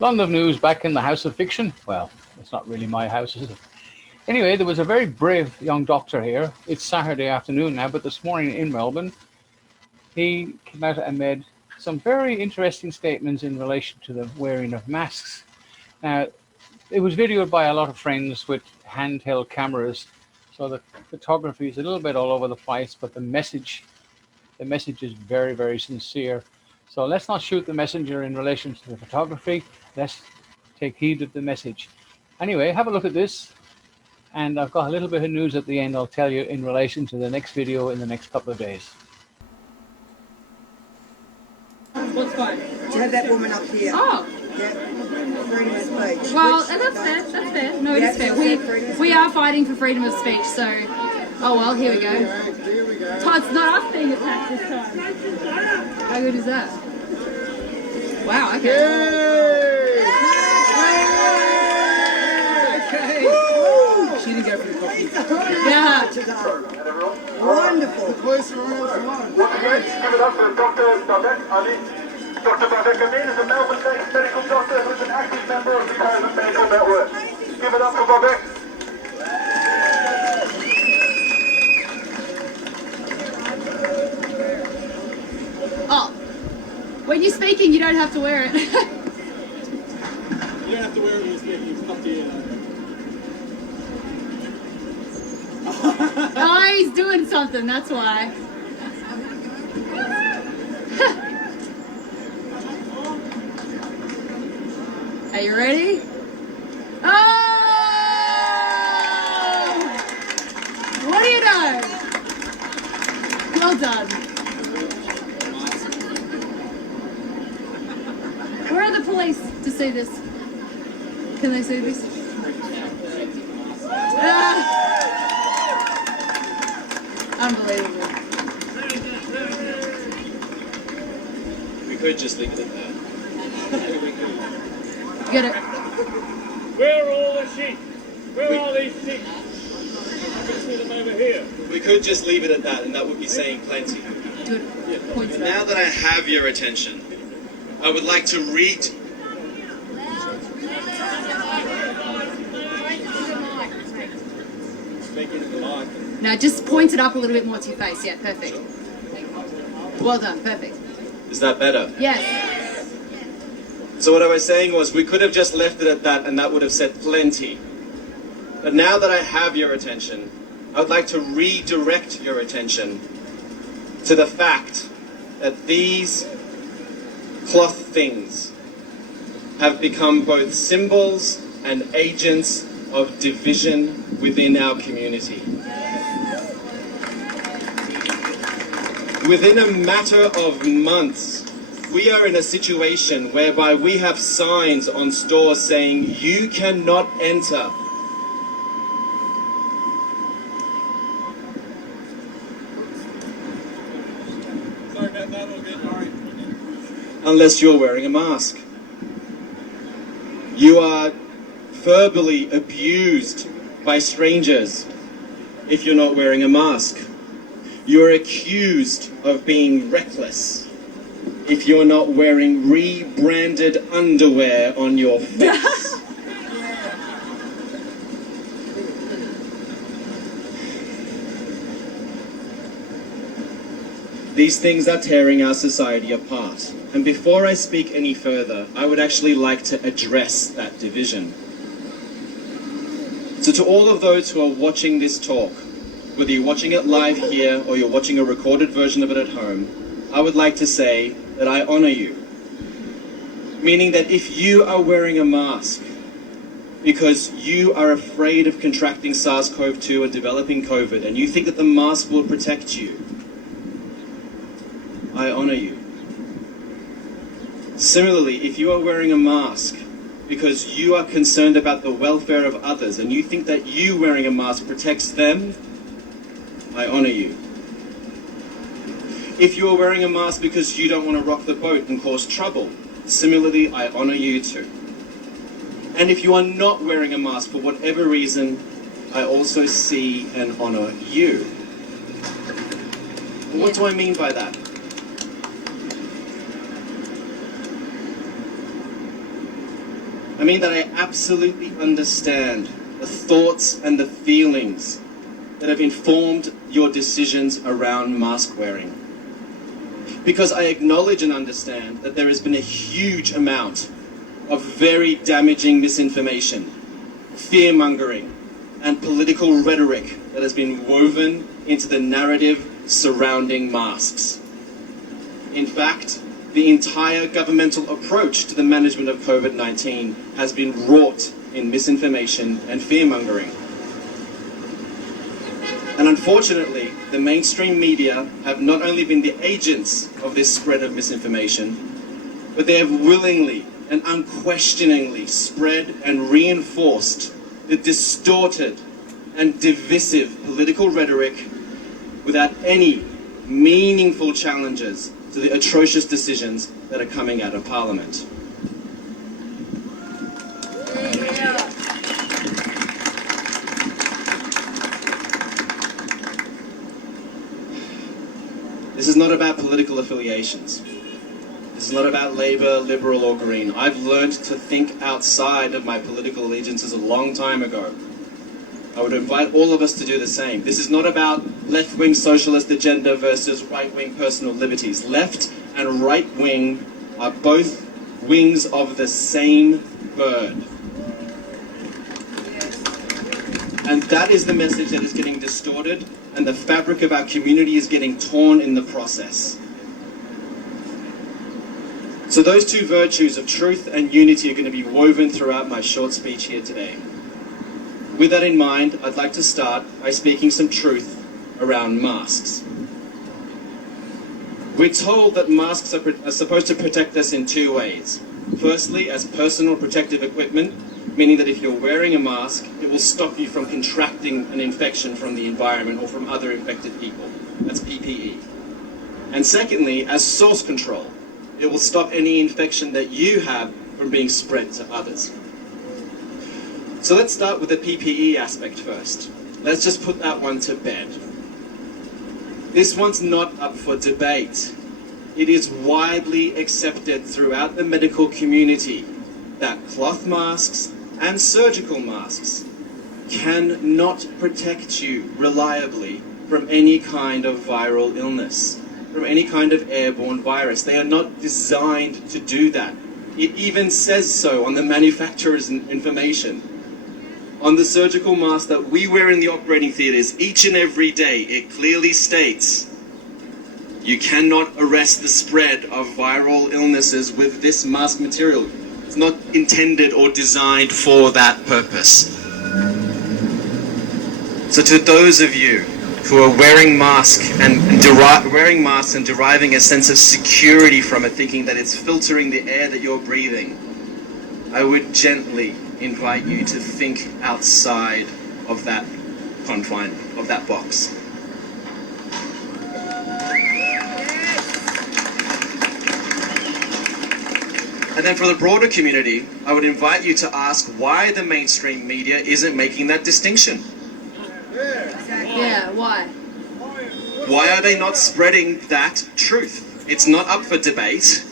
London News back in the House of Fiction. Well, it's not really my house, is it? Anyway, there was a very brave young doctor here. It's Saturday afternoon now, but this morning in Melbourne, he came out and made some very interesting statements in relation to the wearing of masks. Now, it was videoed by a lot of friends with handheld cameras, so the photography is a little bit all over the place, but the message is very, very sincere. So let's not shoot the messenger in relation to the photography. Let's take heed of the message. Anyway, have a look at this. And I've got a little bit of news at the end I'll tell you in relation to the next video in the next couple of days. What's fine? To have that woman up here. Oh. Yeah. Freedom of speech. Well, and that's fair. That's fair. No, it is fair. We are fighting for freedom of speech, so. Oh well, here we go. Todd's not us being attacked this time. How good is that? Wow. Okay. Okay. She didn't go for the coffee. Yeah. Wonderful. The police are on us one. Once again, give it up for Dr. Babek Ali. Dr. Babek Amin is a Melbourne-based medical doctor who is an active member of the Private Medical Network. Give it up for Babek. Oh. When you're speaking, you don't have to wear it. You don't have to wear it when you're speaking. It's up to you. Oh, he's doing something, that's why. Are you ready? Oh! What do you know? Well done. Where are the police to see this? Can they see this? Unbelievable. We could just leave it at that. Get it. Where are all the sheep? Where are these sheep? I can see them over here. We could just leave it at that, and that would be saying plenty. Do it. Points Now back. that I have your attention, I would like to read. Now just point it up a little bit more to your face. Yeah, perfect. Well done, perfect. Is that better? Yes. So what I was saying was we could have just left it at that, and that would have said plenty. But now that I have your attention, I would like to redirect your attention to the fact that these cloth things have become both symbols and agents of division within our community. Within a matter of months, we are in a situation whereby we have signs on stores saying, "You cannot enter." Sorry about that, all good. All right. Unless you're wearing a mask. You are verbally abused by strangers if you're not wearing a mask. You're accused of being reckless if you're not wearing rebranded underwear on your face. These things are tearing our society apart. And before I speak any further, I would actually like to address that division. So to all of those who are watching this talk, whether you're watching it live here or you're watching a recorded version of it at home, I would like to say that I honor you. Meaning that if you are wearing a mask because you are afraid of contracting SARS-CoV-2 and developing COVID, and you think that the mask will protect you, I honor you. Similarly, if you are wearing a mask because you are concerned about the welfare of others and you think that you wearing a mask protects them, I honor you. If you are wearing a mask because you don't want to rock the boat and cause trouble, similarly, I honor you too. And if you are not wearing a mask for whatever reason, I also see and honor you. What do I mean by that? I mean that I absolutely understand the thoughts and the feelings that have informed your decisions around mask wearing. Because I acknowledge and understand that there has been a huge amount of very damaging misinformation, fear-mongering, and political rhetoric that has been woven into the narrative surrounding masks. In fact, the entire governmental approach to the management of COVID-19 has been wrought in misinformation and fear-mongering. And unfortunately, the mainstream media have not only been the agents of this spread of misinformation, but they have willingly and unquestioningly spread and reinforced the distorted and divisive political rhetoric without any meaningful challenges to the atrocious decisions that are coming out of Parliament. This is not about political affiliations. This is not about Labour, Liberal or Green. I've learned to think outside of my political allegiances a long time ago. I would invite all of us to do the same. This is not about left-wing socialist agenda versus right-wing personal liberties. Left and right-wing are both wings of the same bird. And that is the message that is getting distorted, and the fabric of our community is getting torn in the process. So those two virtues of truth and unity are going to be woven throughout my short speech here today. With that in mind, I'd like to start by speaking some truth around masks. We're told that masks are supposed to protect us in two ways. Firstly, as personal protective equipment, meaning that if you're wearing a mask, it will stop you from contracting an infection from the environment or from other infected people. That's PPE. And secondly, as source control, it will stop any infection that you have from being spread to others. So let's start with the PPE aspect first. Let's just put that one to bed. This one's not up for debate. It is widely accepted throughout the medical community that cloth masks and surgical masks cannot protect you reliably from any kind of viral illness, from any kind of airborne virus. They are not designed to do that. It even says so on the manufacturer's information. On the surgical mask that we wear in the operating theatres each and every day, it clearly states you cannot arrest the spread of viral illnesses with this mask material. It's not intended or designed for that purpose. So to those of you who are wearing masks and deriving a sense of security from it, thinking that it's filtering the air that you're breathing, I would gently invite you to think outside of that confine, of that box. And then for the broader community, I would invite you to ask why the mainstream media isn't making that distinction. Yeah, why? Why are they not spreading that truth? It's not up for debate.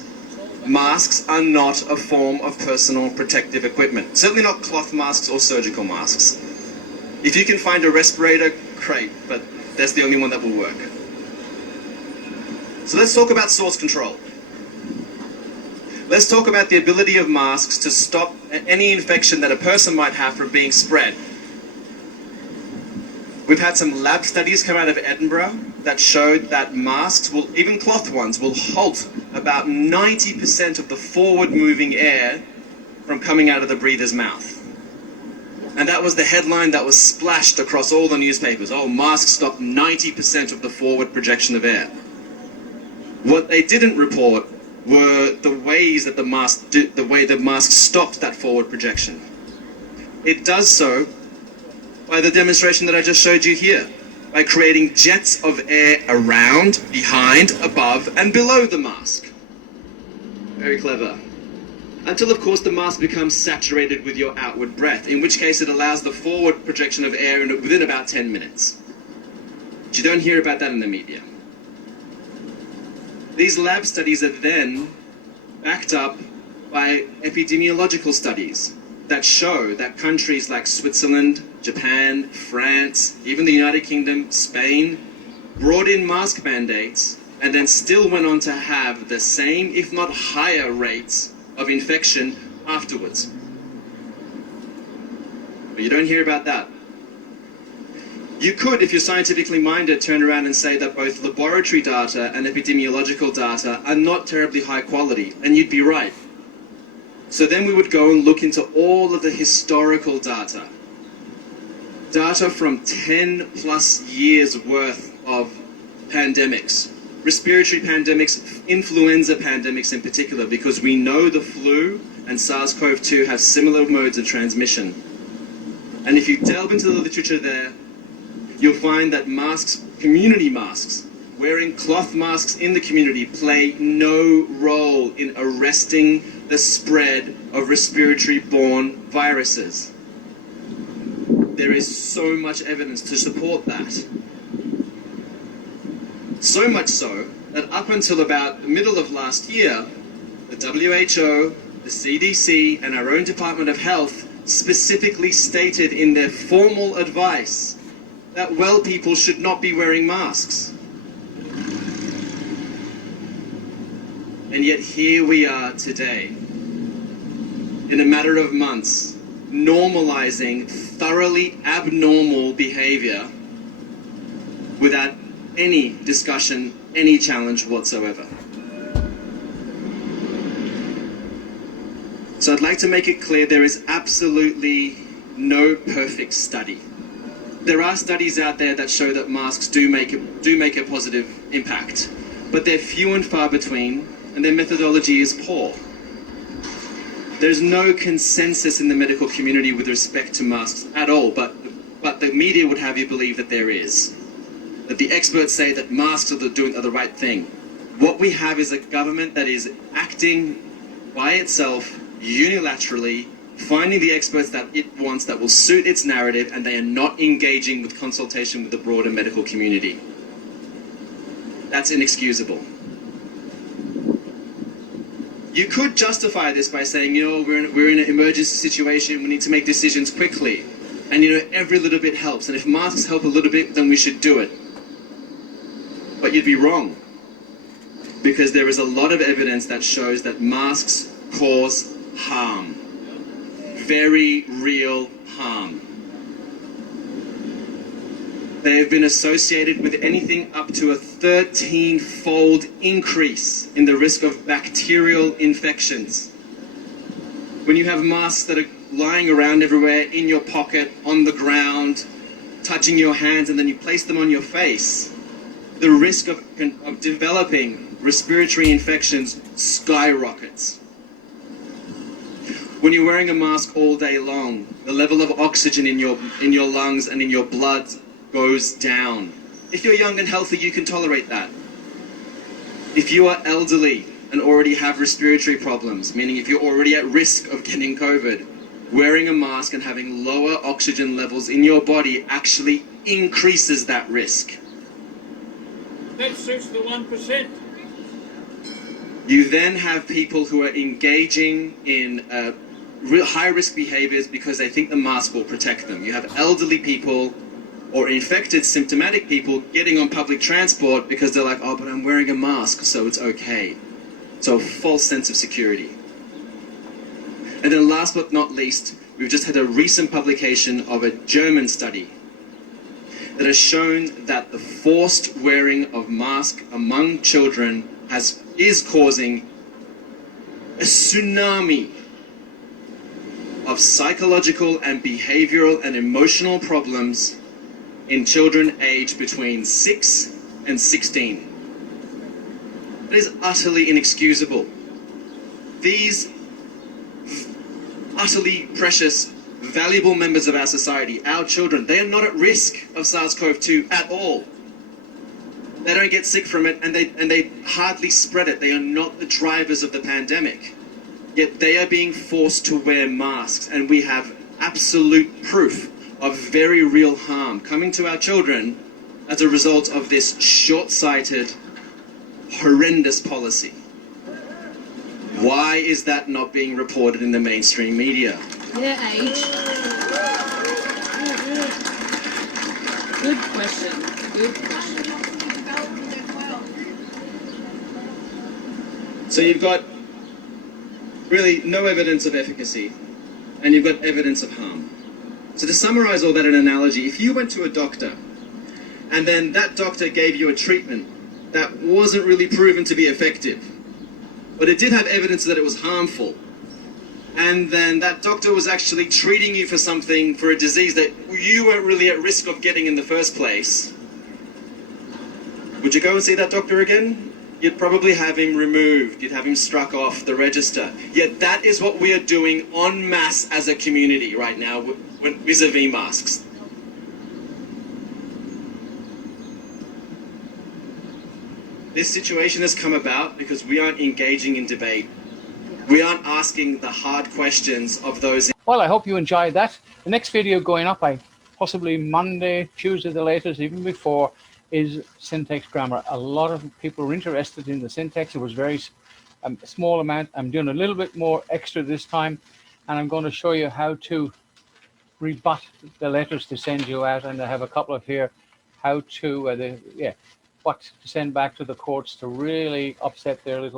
Masks are not a form of personal protective equipment. Certainly not cloth masks or surgical masks. If you can find a respirator, great, but that's the only one that will work. So let's talk about source control. Let's talk about the ability of masks to stop any infection that a person might have from being spread. We've had some lab studies come out of Edinburgh that showed that masks will, even cloth ones, will halt about 90% of the forward-moving air from coming out of the breather's mouth. And that was the headline that was splashed across all the newspapers. Oh, masks stop 90% of the forward projection of air. What they didn't report were the ways that the mask stopped that forward projection. It does so by the demonstration that I just showed you here, by creating jets of air around, behind, above, and below the mask. Very clever. Until, of course, the mask becomes saturated with your outward breath, in which case it allows the forward projection of air within about 10 minutes. But you don't hear about that in the media. These lab studies are then backed up by epidemiological studies that show that countries like Switzerland, Japan, France, even the United Kingdom, Spain, brought in mask mandates and then still went on to have the same, if not higher, rates of infection afterwards. But you don't hear about that. You could, if you're scientifically minded, turn around and say that both laboratory data and epidemiological data are not terribly high quality, and you'd be right. So then we would go and look into all of the historical data. Data from 10 plus years worth of pandemics. Respiratory pandemics, influenza pandemics in particular, because we know the flu and SARS-CoV-2 have similar modes of transmission. And if you delve into the literature there, you'll find that masks, community masks, wearing cloth masks in the community play no role in arresting the spread of respiratory-borne viruses. There is so much evidence to support that. So much so that up until about the middle of last year, the WHO, the CDC, and our own Department of Health specifically stated in their formal advice that well people should not be wearing masks. And yet here we are today, in a matter of months, normalizing thoroughly abnormal behavior without any discussion, any challenge whatsoever. So I'd like to make it clear there is absolutely no perfect study. There are studies out there that show that masks do make a positive impact, but they're few and far between, and their methodology is poor. There's no consensus in the medical community with respect to masks at all, but the media would have you believe that there is. That the experts say that masks are the right thing. What we have is a government that is acting by itself, unilaterally, finding the experts that it wants that will suit its narrative, and they are not engaging with consultation with the broader medical community. That's inexcusable. You could justify this by saying, you know, we're in an emergency situation, we need to make decisions quickly, and you know, every little bit helps, and if masks help a little bit, then we should do it. But you'd be wrong, because there is a lot of evidence that shows that masks cause harm. Very real harm. They have been associated with anything up to a 13-fold increase in the risk of bacterial infections. When you have masks that are lying around everywhere, in your pocket, on the ground, touching your hands, and then you place them on your face, the risk of developing respiratory infections skyrockets. When you're wearing a mask all day long, the level of oxygen in your lungs and in your blood goes down. If you're young and healthy, you can tolerate that. If you are elderly and already have respiratory problems, meaning if you're already at risk of getting COVID, wearing a mask and having lower oxygen levels in your body actually increases that risk. That suits the 1%. You then have people who are engaging in high-risk behaviors because they think the mask will protect them. You have elderly people or infected symptomatic people getting on public transport because they're like, oh, but I'm wearing a mask, so it's okay. So a false sense of security. And then last but not least, we've just had a recent publication of a German study that has shown that the forced wearing of masks among children is causing a tsunami of psychological and behavioral and emotional problems in children aged between 6 and 16. It is utterly inexcusable. These utterly precious, valuable members of our society, our children, they are not at risk of SARS-CoV-2 at all. They don't get sick from it, and they hardly spread it. They are not the drivers of the pandemic. Yet they are being forced to wear masks, and we have absolute proof of very real harm coming to our children as a result of this short-sighted, horrendous policy. Why is that not being reported in the mainstream media? Their age. Good question. Good question. So you've got really no evidence of efficacy, and you've got evidence of harm. So to summarize all that in an analogy, if you went to a doctor, and then that doctor gave you a treatment that wasn't really proven to be effective, but it did have evidence that it was harmful, and then that doctor was actually treating you for something, for a disease that you weren't really at risk of getting in the first place, would you go and see that doctor again? You'd probably have him removed, you'd have him struck off the register. Yet that is what we are doing en masse as a community right now vis-a-vis masks. This situation has come about because we aren't engaging in debate. We aren't asking the hard questions of those. Well, I hope you enjoyed that. The next video going up, possibly Monday, Tuesday the latest, even before, is syntax grammar. A lot of people are interested in the syntax. It was very small amount. I'm doing a little bit more extra this time, and I'm going to show you how to rebut the letters to send you out. And I have a couple of here, how to, what to send back to the courts to really upset their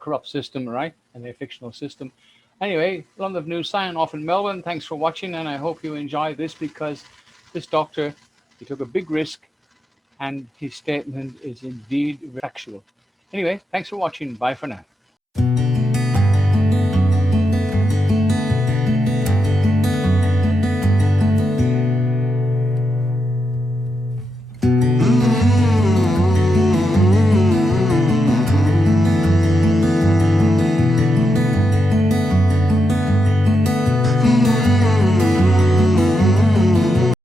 corrupt system, right? And their fictional system. Anyway, London News signing off in Melbourne. Thanks for watching, and I hope you enjoy this, because this doctor, he took a big risk, and his statement is indeed factual. Anyway, thanks for watching. Bye for now.